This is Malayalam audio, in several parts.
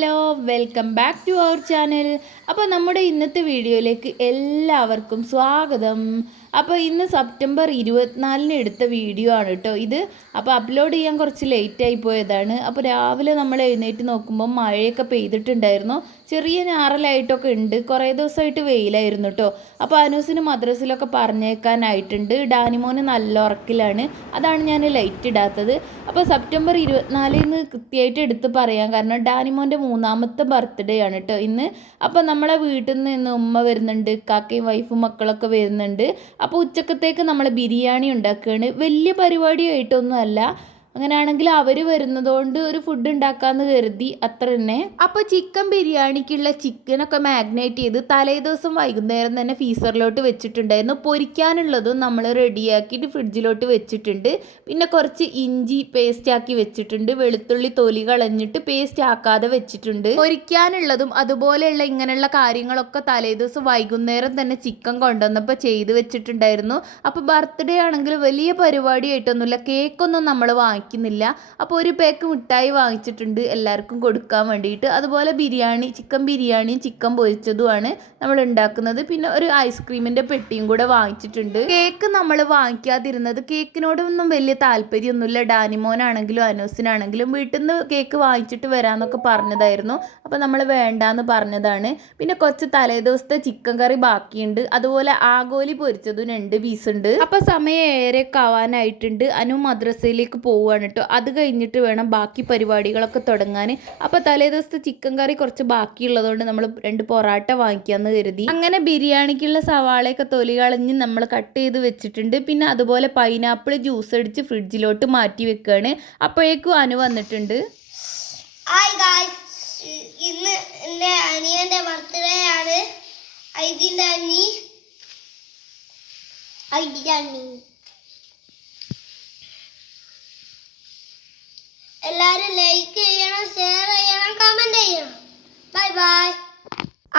Hello welcome back to our channel. അപ്പോൾ നമ്മുടെ ഇന്നത്തെ വീഡിയോയിലേക്ക് എല്ലാവർക്കും സ്വാഗതം. അപ്പോൾ ഇന്ന് സെപ്റ്റംബർ ഇരുപത്തിനാലിന് എടുത്ത വീഡിയോ ആണ് കേട്ടോ ഇത്. അപ്പോൾ അപ്ലോഡ് ചെയ്യാൻ കുറച്ച് ലേറ്റ് ആയി പോയതാണ്. അപ്പോൾ രാവിലെ നമ്മൾ എഴുന്നേറ്റ് നോക്കുമ്പോൾ മഴയൊക്കെ പെയ്തിട്ടുണ്ടായിരുന്നു. ചെറിയ ഞാറലായിട്ടൊക്കെ ഉണ്ട്. കുറേ ദിവസമായിട്ട് വെയിലായിരുന്നു കേട്ടോ. അപ്പോൾ അനൂസിന് മദ്രസിലൊക്കെ പറഞ്ഞേക്കാനായിട്ടുണ്ട്. ഡാനിമോന് നല്ല ഉറക്കിലാണ്. അതാണ് ഞാൻ ലൈറ്റ് ഇടാത്തത്. അപ്പോൾ സെപ്റ്റംബർ ഇരുപത്തിനാലിന് കൃത്യമായിട്ട് എടുത്ത് പറയാം കാരണം ഡാനിമോന്റെ മൂന്നാമത്തെ ബർത്ത്ഡേ ആണ് കേട്ടോ ഇന്ന്. അപ്പോൾ നമ്മളെ വീട്ടിൽ നിന്ന് ഇന്ന് ഉമ്മ വരുന്നുണ്ട് കാക്കയും വൈഫും മക്കളൊക്കെ വരുന്നുണ്ട്. അപ്പോൾ ഉച്ചക്കത്തേക്ക് നമ്മൾ ബിരിയാണി ഉണ്ടാക്കുകയാണ്. വലിയ പരിപാടിയായിട്ടൊന്നും അല്ല അങ്ങനെയാണെങ്കിൽ അവർ വരുന്നതുകൊണ്ട് ഒരു ഫുഡ് ഉണ്ടാക്കാമെന്ന് കരുതി അത്ര തന്നെ അപ്പോൾ ചിക്കൻ ബിരിയാണിക്കുള്ള ചിക്കനൊക്കെ മാഗ്നേറ്റ് ചെയ്ത് തലേ ദിവസം വൈകുന്നേരം തന്നെ ഫീസറിലോട്ട് വെച്ചിട്ടുണ്ടായിരുന്നു. പൊരിക്കാനുള്ളതും നമ്മൾ റെഡിയാക്കിയിട്ട് ഫ്രിഡ്ജിലോട്ട് വെച്ചിട്ടുണ്ട്. പിന്നെ കുറച്ച് ഇഞ്ചി പേസ്റ്റ് ആക്കി വെച്ചിട്ടുണ്ട്. വെളുത്തുള്ളി തൊലി കളഞ്ഞിട്ട് പേസ്റ്റ് ആക്കാതെ വെച്ചിട്ടുണ്ട്. പൊരിക്കാനുള്ളതും അതുപോലെയുള്ള ഇങ്ങനെയുള്ള കാര്യങ്ങളൊക്കെ തലേ ദിവസം വൈകുന്നേരം തന്നെ ചിക്കൻ കൊണ്ടുവന്നപ്പോൾ ചെയ്ത് വെച്ചിട്ടുണ്ടായിരുന്നു. അപ്പോൾ ബർത്ത്ഡേ ആണെങ്കിൽ വലിയ പരിപാടിയായിട്ടൊന്നുമില്ല. കേക്കൊന്നും നമ്മൾ വാങ്ങിക്കുന്നില്ല. അപ്പോൾ ഒരു പാക്ക് മിഠായി വാങ്ങിച്ചിട്ടുണ്ട് എല്ലാവർക്കും കൊടുക്കാൻ വേണ്ടിയിട്ട്. അതുപോലെ ബിരിയാണി ചിക്കൻ ബിരിയാണിയും ചിക്കൻ പൊരിച്ചതുമാണ് നമ്മൾ ഉണ്ടാക്കുന്നത്. പിന്നെ ഒരു ഐസ്ക്രീമിന്റെ പെട്ടിയും കൂടെ വാങ്ങിച്ചിട്ടുണ്ട്. കേക്ക് നമ്മൾ വാങ്ങിക്കാതിരുന്നത് കേക്കിനോടൊന്നും വലിയ താല്പര്യമൊന്നുമില്ല. ഡാനിമോനാണെങ്കിലും അനൂസിനാണെങ്കിലും വീട്ടിൽ നിന്ന് കേക്ക് വാങ്ങിച്ചിട്ട് വരാമെന്നൊക്കെ പറഞ്ഞതായിരുന്നു. അപ്പോൾ നമ്മൾ വേണ്ടാന്ന് പറഞ്ഞതാണ്. പിന്നെ കുറച്ച് തലേ ദിവസത്തെ ചിക്കൻ കറി ബാക്കിയുണ്ട്. അതുപോലെ ആഗോലി പൊരിച്ചതും രണ്ട് പീസ് ഉണ്ട്. അപ്പോൾ സമയം കാവാനായിട്ടുണ്ട് അനു മദ്രസയിലേക്ക് പോവുകയാണ് കേട്ടോ അത് കഴിഞ്ഞിട്ട് വേണം ബാക്കി പരിപാടികളൊക്കെ തുടങ്ങാൻ. അപ്പോൾ തലേ ദിവസത്തെ ചിക്കൻ കറി കുറച്ച് ബാക്കിയുള്ളതുകൊണ്ട് നമ്മൾ രണ്ട് പൊറാട്ട വാങ്ങിക്കാമെന്ന് കരുതി. അങ്ങനെ ബിരിയാണിക്കുള്ള സവാളയൊക്കെ തൊലി കളഞ്ഞ് നമ്മൾ കട്ട് ചെയ്ത് വെച്ചിട്ടുണ്ട്. പിന്നെ അതുപോലെ പൈനാപ്പിൾ ജ്യൂസ് അടിച്ച് ഫ്രിഡ്ജിലോട്ട് മാറ്റി വെക്കുകയാണ് അപ്പോഴേക്കും അനു വന്നിട്ടുണ്ട്. ഇന്ന് എന്റെ അനിയന്റെ ബർത്ത്ഡേ ആണ്. അനി. അനി. എല്ലാവരും ലൈക്ക് ചെയ്യണം ഷെയർ ചെയ്യണം കമന്റ് ചെയ്യണം.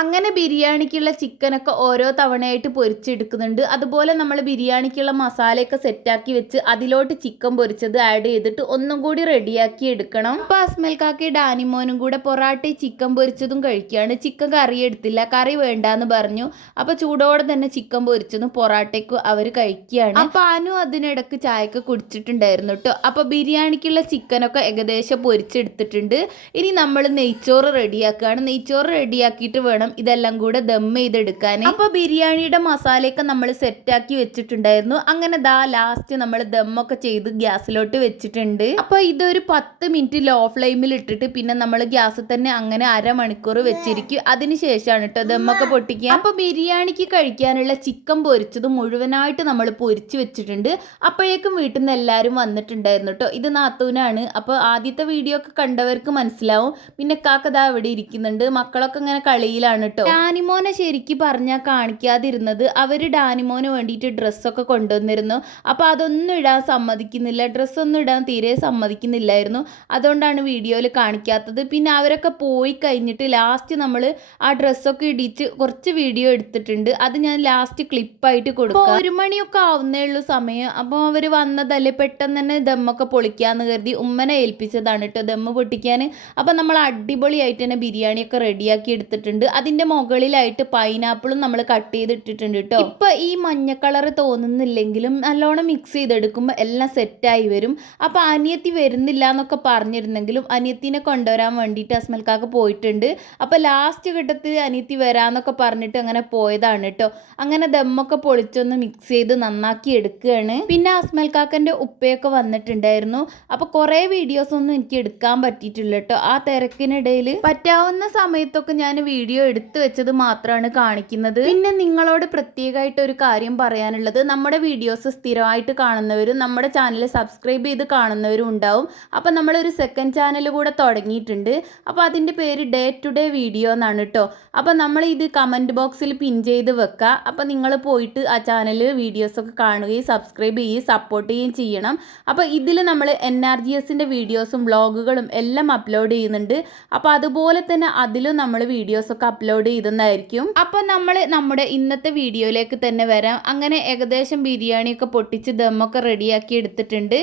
അങ്ങനെ ബിരിയാണിക്കുള്ള ചിക്കനൊക്കെ ഓരോ തവണയായിട്ട് പൊരിച്ചെടുക്കുന്നുണ്ട്. അതുപോലെ നമ്മൾ ബിരിയാണിക്കുള്ള മസാലയൊക്കെ സെറ്റാക്കി വെച്ച് അതിലോട്ട് ചിക്കൻ പൊരിച്ചത് ആഡ് ചെയ്തിട്ട് ഒന്നും കൂടി റെഡിയാക്കി എടുക്കണം. അപ്പോൾ അസ്മൽക്കാക്കി ഡാനിമോനും കൂടെ പൊറാട്ടയും ചിക്കൻ പൊരിച്ചതും കഴിക്കുകയാണ്. ചിക്കൻ കറി എടുത്തില്ല കറി വേണ്ടാന്ന് പറഞ്ഞു. അപ്പോൾ ചൂടോടെ തന്നെ ചിക്കൻ പൊരിച്ചതും പൊറാട്ടയ്ക്കും അവർ കഴിക്കുകയാണ്. അപ്പോൾ അനു അതിനിടക്ക് ചായക്ക് കുടിച്ചിട്ടുണ്ടായിരുന്നു കേട്ടോ. അപ്പോൾ ബിരിയാണിക്കുള്ള ചിക്കനൊക്കെ ഏകദേശം പൊരിച്ചെടുത്തിട്ടുണ്ട്. ഇനി നമ്മൾ നെയ്ച്ചോറ് റെഡിയാക്കുകയാണ് നെയ്ച്ചോറ് റെഡിയാക്കിയിട്ട് വേണം ഇതെല്ലാം കൂടെ ദം ചെയ്തെടുക്കാൻ അപ്പോൾ ബിരിയാണിയുടെ മസാലയൊക്കെ നമ്മൾ സെറ്റാക്കി വെച്ചിട്ടുണ്ടായിരുന്നു. അങ്ങനെ ദാ ലാസ്റ്റ് നമ്മൾ ദമ്മൊക്കെ ചെയ്ത് ഗ്യാസിലോട്ട് വെച്ചിട്ടുണ്ട്. അപ്പോൾ ഇതൊരു പത്ത് മിനിറ്റ് ലോ ഫ്ലെയിമിൽ ഇട്ടിട്ട് പിന്നെ നമ്മൾ ഗ്യാസ് തന്നെ അങ്ങനെ അരമണിക്കൂർ വെച്ചിരിക്കും. അതിനുശേഷമാണ് കേട്ടോ ദമ്മൊക്കെ പൊട്ടിക്കുക. അപ്പോൾ ബിരിയാണിക്ക് കഴിക്കാനുള്ള ചിക്കൻ പൊരിച്ചത് മുഴുവനായിട്ട് നമ്മൾ പൊരിച്ചു വെച്ചിട്ടുണ്ട്. അപ്പോഴേക്കും വീട്ടിൽ നിന്ന് എല്ലാവരും വന്നിട്ടുണ്ടായിരുന്നു കേട്ടോ ഇത് നാത്തൂനാണ്. അപ്പോൾ ആദ്യത്തെ വീഡിയോ ഒക്കെ കണ്ടവർക്ക് മനസ്സിലാവും. പിന്നെ കാക്കതാ ഇവിടെ ഇരിക്കുന്നുണ്ട്. മക്കളൊക്കെ ഇങ്ങനെ കളിയിലാണ് കേട്ടോ ഡാനിമോനെ ശരിക്കും പറഞ്ഞാൽ കാണിക്കാതിരുന്നത് അവർ ഡാനിമോന് വേണ്ടിയിട്ട് ഡ്രസ്സൊക്കെ കൊണ്ടുവന്നിരുന്നു. അപ്പോൾ അതൊന്നും ഇടാൻ സമ്മതിക്കുന്നില്ല. ഡ്രസ്സൊന്നും ഇടാൻ തീരെ സമ്മതിക്കുന്നില്ലായിരുന്നു. അതുകൊണ്ടാണ് വീഡിയോയിൽ കാണിക്കാത്തത്. പിന്നെ അവരൊക്കെ പോയി കഴിഞ്ഞിട്ട് ലാസ്റ്റ് നമ്മൾ ആ ഡ്രസ്സൊക്കെ ഇടിച്ച് കുറച്ച് വീഡിയോ എടുത്തിട്ടുണ്ട്. അത് ഞാൻ ലാസ്റ്റ് ക്ലിപ്പായിട്ട് കൊടുക്കും. ഒരു മണിയൊക്കെ ആവുന്നേ ഉള്ളൂ സമയം. അപ്പോൾ അവർ വന്നതല്ലേ പെട്ടെന്ന് തന്നെ ദമ്മൊക്കെ പൊളിക്കാന്ന് കരുതി ഉമ്മനെ ഏൽപ്പിച്ചതാണ് കേട്ടോ ദമ്മ് പൊട്ടിക്കാൻ. അപ്പോൾ നമ്മൾ അടിപൊളിയായിട്ട് തന്നെ ബിരിയാണിയൊക്കെ റെഡിയാക്കി എടുത്തിട്ടുണ്ട്. അതിന്റെ മുകളിലായിട്ട് പൈനാപ്പിളും നമ്മൾ കട്ട് ചെയ്തിട്ടിട്ടുണ്ട് കേട്ടോ ഇപ്പൊ ഈ മഞ്ഞ കളർ തോന്നുന്നില്ലെങ്കിലും നല്ലോണം മിക്സ് ചെയ്തെടുക്കുമ്പോൾ എല്ലാം സെറ്റായി വരും. അപ്പോൾ അനിയത്തി വരുന്നില്ല എന്നൊക്കെ പറഞ്ഞിരുന്നെങ്കിലും അനിയത്തിനെ കൊണ്ടുവരാൻ വേണ്ടിയിട്ട് അസ്മൽക്കാക്ക് പോയിട്ടുണ്ട്. അപ്പോൾ ലാസ്റ്റ് ഘട്ടത്തിൽ അനിയത്തി വരാന്നൊക്കെ പറഞ്ഞിട്ട് അങ്ങനെ പോയതാണ് കേട്ടോ അങ്ങനെ ദമ്മൊക്കെ പൊളിച്ചൊന്ന് മിക്സ് ചെയ്ത് നന്നാക്കി എടുക്കുകയാണ് പിന്നെ അസ്മൽക്കാക്കന്റെ ഉപ്പയൊക്കെ വന്നിട്ടുണ്ടായിരുന്നു. അപ്പോൾ കുറേ വീഡിയോസ് ഒന്നും എനിക്ക് എടുക്കാൻ പറ്റിയിട്ടില്ല കേട്ടോ ആ തിരക്കിനിടയിൽ പറ്റാവുന്ന സമയത്തൊക്കെ ഞാൻ വീഡിയോ എടുത്തു വെച്ചത് മാത്രമാണ് കാണിക്കുന്നത്. പിന്നെ നിങ്ങളോട് പ്രത്യേകമായിട്ട് ഒരു കാര്യം പറയാനുള്ളത്. നമ്മുടെ വീഡിയോസ് സ്ഥിരമായിട്ട് കാണുന്നവരും നമ്മുടെ ചാനൽ സബ്സ്ക്രൈബ് ചെയ്ത് കാണുന്നവരും ഉണ്ടാവും. അപ്പോൾ നമ്മളൊരു സെക്കൻഡ് ചാനൽ കൂടെ തുടങ്ങിയിട്ടുണ്ട്. അപ്പോൾ അതിന്റെ പേര് ഡേ ടു ഡേ വീഡിയോ എന്നാണ് കേട്ടോ അപ്പോൾ നമ്മൾ ഇത് കമന്റ് ബോക്സിൽ പിൻ ചെയ്ത് വെക്കുക അപ്പോൾ നിങ്ങൾ പോയിട്ട് ആ ചാനൽ വീഡിയോസൊക്കെ കാണുകയും സബ്സ്ക്രൈബ് ചെയ്യുകയും സപ്പോർട്ട് ചെയ്യുകയും ചെയ്യണം. അപ്പോൾ ഇതിൽ നമ്മൾ എൻ ആർ ജി എസിന്റെ വീഡിയോസും വ്ളോഗുകളും എല്ലാം അപ്ലോഡ് ചെയ്യുന്നുണ്ട്. അപ്പോൾ അതുപോലെ തന്നെ അതിലും നമ്മൾ വീഡിയോസൊക്കെ അപ്ലോഡ് ചെയ്തെന്നായിരിക്കും. അപ്പോൾ നമ്മൾ നമ്മുടെ ഇന്നത്തെ വീഡിയോയിലേക്ക് തന്നെ വരാം. അങ്ങനെ ഏകദേശം ബിരിയാണി ഒക്കെ പൊട്ടിച്ച് ദമ്മൊക്കെ റെഡിയാക്കി എടുത്തിട്ടുണ്ട്.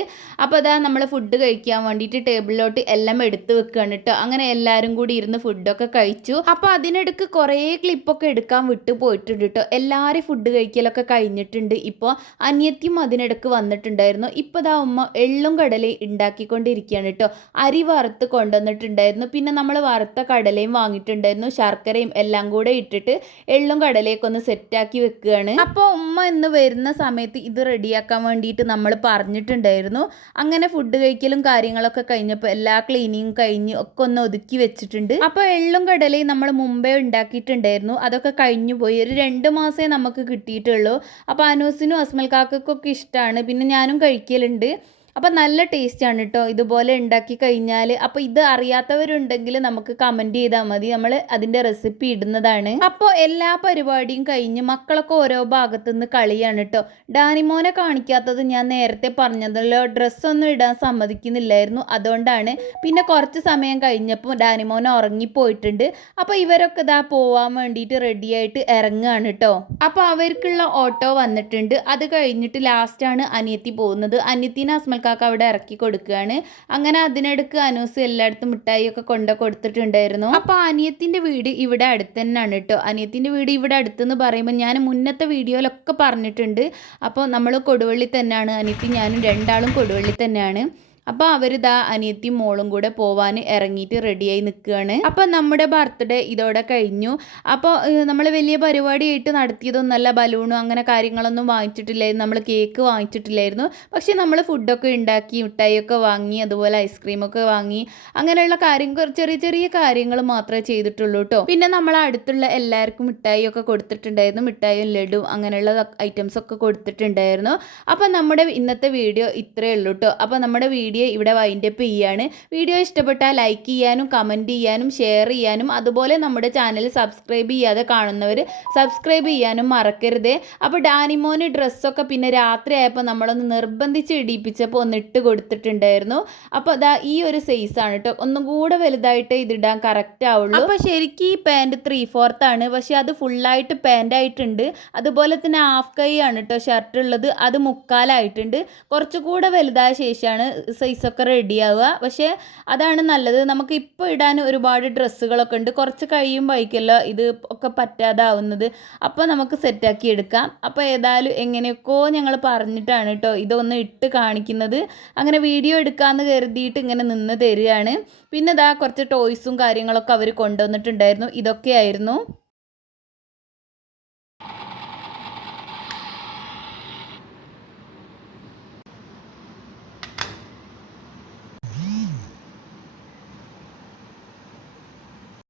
അപ്പോൾ അതാ നമ്മൾ ഫുഡ് കഴിക്കാൻ വേണ്ടിയിട്ട് ടേബിളിലോട്ട് എല്ലാം എടുത്ത് വെക്കുകയാണ് കേട്ടോ അങ്ങനെ എല്ലാവരും കൂടി ഇരുന്ന് ഫുഡൊക്കെ കഴിച്ചു. അപ്പോൾ അതിനിടക്ക് കുറേ ക്ലിപ്പൊക്കെ എടുക്കാൻ വിട്ടു പോയിട്ടുണ്ട് കേട്ടോ എല്ലാവരും ഫുഡ് കഴിക്കലൊക്കെ കഴിഞ്ഞിട്ടുണ്ട്. ഇപ്പോൾ അനിയത്തിയും അതിനിടക്ക് വന്നിട്ടുണ്ടായിരുന്നു. ഇപ്പോൾ ദാ ഉമ്മ എള്ളും കടലയും ഉണ്ടാക്കിക്കൊണ്ടിരിക്കുകയാണ് കേട്ടോ അരി വറുത്ത് കൊണ്ടുവന്നിട്ടുണ്ടായിരുന്നു. പിന്നെ നമ്മൾ വറുത്ത കടലയും വാങ്ങിയിട്ടുണ്ടായിരുന്നു. ശർക്കരയും എല്ലാം കൂടെ ഇട്ടിട്ട് എള്ളും കടലയൊക്കെ ഒന്ന് സെറ്റാക്കി വെക്കുകയാണ്. അപ്പോൾ ഉമ്മ ഇന്ന് വരുന്ന സമയത്ത് ഇത് റെഡിയാക്കാൻ വേണ്ടിയിട്ട് നമ്മൾ പറഞ്ഞിട്ടുണ്ടായിരുന്നു. അങ്ങനെ ഫുഡ് കഴിക്കലും കാര്യങ്ങളൊക്കെ കഴിഞ്ഞപ്പോൾ എല്ലാ ക്ലീനിങ്ങും കഴിഞ്ഞ് ഒക്കെ ഒന്ന് ഒതുക്കി വെച്ചിട്ടുണ്ട്. അപ്പോൾ എള്ളും കടലയും നമ്മൾ മുമ്പേ ഉണ്ടാക്കിയിട്ടുണ്ടായിരുന്നു. അതൊക്കെ കഴിഞ്ഞു പോയി. ഒരു രണ്ട് മാസമേ നമുക്ക് കിട്ടിയിട്ടുള്ളൂ. അപ്പോൾ അനൂസിനും അസ്മൽ കാക്കക്കൊക്കെ ഇഷ്ടമാണ് പിന്നെ ഞാനും കഴിക്കലുണ്ട്. അപ്പോൾ നല്ല ടേസ്റ്റാണ് കേട്ടോ ഇതുപോലെ ഉണ്ടാക്കി കഴിഞ്ഞാൽ അപ്പോൾ ഇത് അറിയാത്തവരുണ്ടെങ്കിൽ നമുക്ക് കമന്റ് ചെയ്താൽ മതി. നമ്മൾ അതിന്റെ റെസിപ്പി ഇടുന്നതാണ്. അപ്പോൾ എല്ലാ പരിപാടിയും കഴിഞ്ഞ് മക്കളൊക്കെ ഓരോ ഭാഗത്തുനിന്ന് കളിയാണ് കേട്ടോ ഡാനിമോനെ കാണിക്കാത്തത് ഞാൻ നേരത്തെ പറഞ്ഞതല്ലോ. ഡ്രസ്സൊന്നും ഇടാൻ സമ്മതിക്കുന്നില്ലായിരുന്നു. അതുകൊണ്ടാണ്. പിന്നെ കുറച്ച് സമയം കഴിഞ്ഞപ്പോൾ ഡാനിമോൻ ഉറങ്ങിപ്പോയിട്ടുണ്ട്. അപ്പോൾ ഇവരൊക്കെ ഇതാ പോവാൻ വേണ്ടിയിട്ട് റെഡിയായിട്ട് ഇറങ്ങുകയാണ് കേട്ടോ അപ്പോൾ അവർക്കുള്ള ഓട്ടോ വന്നിട്ടുണ്ട്. അത് കഴിഞ്ഞിട്ട് ലാസ്റ്റാണ് അനിയത്തി പോകുന്നത്. അനിയത്തിനെ അസ്മൽക്കാക്ക് അവിടെ ഇറക്കി കൊടുക്കുകയാണ്. അങ്ങനെ അതിനിടക്ക് അനൂസ് എല്ലായിടത്തും മിഠായിയൊക്കെ കൊണ്ട കൊടുത്തിട്ടുണ്ടായിരുന്നു. അപ്പോൾ അനിയത്തിന്റെ വീട് ഇവിടെ അടുത്ത് തന്നെയാണ് കേട്ടോ. അനിയത്തിന്റെ വീട് ഇവിടെ അടുത്തെന്ന് പറയുമ്പോൾ ഞാൻ മുന്നത്തെ വീഡിയോയിലൊക്കെ പറഞ്ഞിട്ടുണ്ട്. അപ്പോൾ നമ്മൾ കൊടുവള്ളി തന്നെയാണ്. അനിയത്തി ഞാനും രണ്ടാളും കൊടുവള്ളി തന്നെയാണ്. അപ്പോൾ അവരിതാ അനിയത്തിയും മോളും കൂടെ പോവാൻ ഇറങ്ങിയിട്ട് റെഡിയായി നിൽക്കുകയാണ്. അപ്പോൾ നമ്മുടെ ബർത്ത്ഡേ ഇതോടെ കഴിഞ്ഞു. അപ്പോൾ നമ്മൾ വലിയ പരിപാടിയായിട്ട് നടത്തിയതൊന്നല്ല ബലൂണും അങ്ങനെ കാര്യങ്ങളൊന്നും വാങ്ങിച്ചിട്ടില്ലായിരുന്നു. നമ്മൾ കേക്ക് വാങ്ങിച്ചിട്ടില്ലായിരുന്നു. പക്ഷേ നമ്മൾ ഫുഡൊക്കെ ഉണ്ടാക്കി മിഠായിയൊക്കെ വാങ്ങി അതുപോലെ ഐസ്ക്രീമൊക്കെ വാങ്ങി അങ്ങനെയുള്ള കാര്യം ചെറിയ ചെറിയ കാര്യങ്ങൾ മാത്രമേ ചെയ്തിട്ടുള്ളൂ കേട്ടോ പിന്നെ നമ്മൾ അടുത്തുള്ള എല്ലാവർക്കും മിഠായിയൊക്കെ കൊടുത്തിട്ടുണ്ടായിരുന്നു. മിഠായിയും ലഡുവും അങ്ങനെയുള്ള ഐറ്റംസ് ഒക്കെ കൊടുത്തിട്ടുണ്ടായിരുന്നു. അപ്പോൾ നമ്മുടെ ഇന്നത്തെ വീഡിയോ ഇത്രയേ ഉള്ളൂ കേട്ടോ അപ്പോൾ നമ്മുടെ വീഡിയോ ഇവിടെ വൈൻഡപ്പ് ചെയ്യാണ്. വീഡിയോ ഇഷ്ടപ്പെട്ടാൽ ലൈക്ക് ചെയ്യാനും കമന്റ് ചെയ്യാനും ഷെയർ ചെയ്യാനും അതുപോലെ നമ്മുടെ ചാനൽ സബ്സ്ക്രൈബ് ചെയ്യാതെ കാണുന്നവർ സബ്സ്ക്രൈബ് ചെയ്യാനും മറക്കരുത്. അപ്പോൾ ഡാനിമോന് ഡ്രസ്സൊക്കെ പിന്നെ രാത്രി ആയപ്പോൾ നമ്മളൊന്ന് നിർബന്ധിച്ച് ഇടിപ്പിച്ചപ്പോൾ ഒന്ന് ഇട്ട് കൊടുത്തിട്ടുണ്ടായിരുന്നു. അപ്പോൾ അതാ ഈ ഒരു സൈസാണ് കേട്ടോ ഒന്നും കൂടെ വലുതായിട്ട് ഇതിടാൻ കറക്റ്റ് ആവുള്ളൂ. അപ്പോൾ ശരിക്കും ഈ പാന്റ് ത്രീ ഫോർത്ത് ആണ്. പക്ഷേ അത് ഫുള്ളായിട്ട് പാന്റ് ആയിട്ടുണ്ട്. അതുപോലെ തന്നെ ഹാഫ് കൈ ആണ് കേട്ടോ ഷർട്ട് ഉള്ളത്. അത് മുക്കാലായിട്ടുണ്ട്. കുറച്ചുകൂടെ വലുതായ ശേഷമാണ് സൈസൊക്കെ റെഡിയാവുക പക്ഷേ അതാണ് നല്ലത്. നമുക്ക് ഇപ്പോൾ ഇടാൻ ഒരുപാട് ഡ്രസ്സുകളൊക്കെ ഉണ്ട്. കുറച്ച് കഴിയുമ്പോഴേക്കല്ലോ ഇത് ഒക്കെ പറ്റാതാവുന്നത്. അപ്പോൾ നമുക്ക് സെറ്റാക്കി എടുക്കാം. അപ്പോൾ ഏതായാലും എങ്ങനെയൊക്കെയോ ഞങ്ങൾ പറഞ്ഞിട്ടാണ് കേട്ടോ ഇതൊന്ന് ഇട്ട് കാണിക്കുന്നത്. അങ്ങനെ വീഡിയോ എടുക്കാമെന്ന് കരുതിയിട്ട് ഇങ്ങനെ നിന്ന് തരികയാണ്. പിന്നെ ഇതാ കുറച്ച് ടോയ്സും കാര്യങ്ങളൊക്കെ അവർ കൊണ്ടുവന്നിട്ടുണ്ടായിരുന്നു. ഇതൊക്കെയായിരുന്നു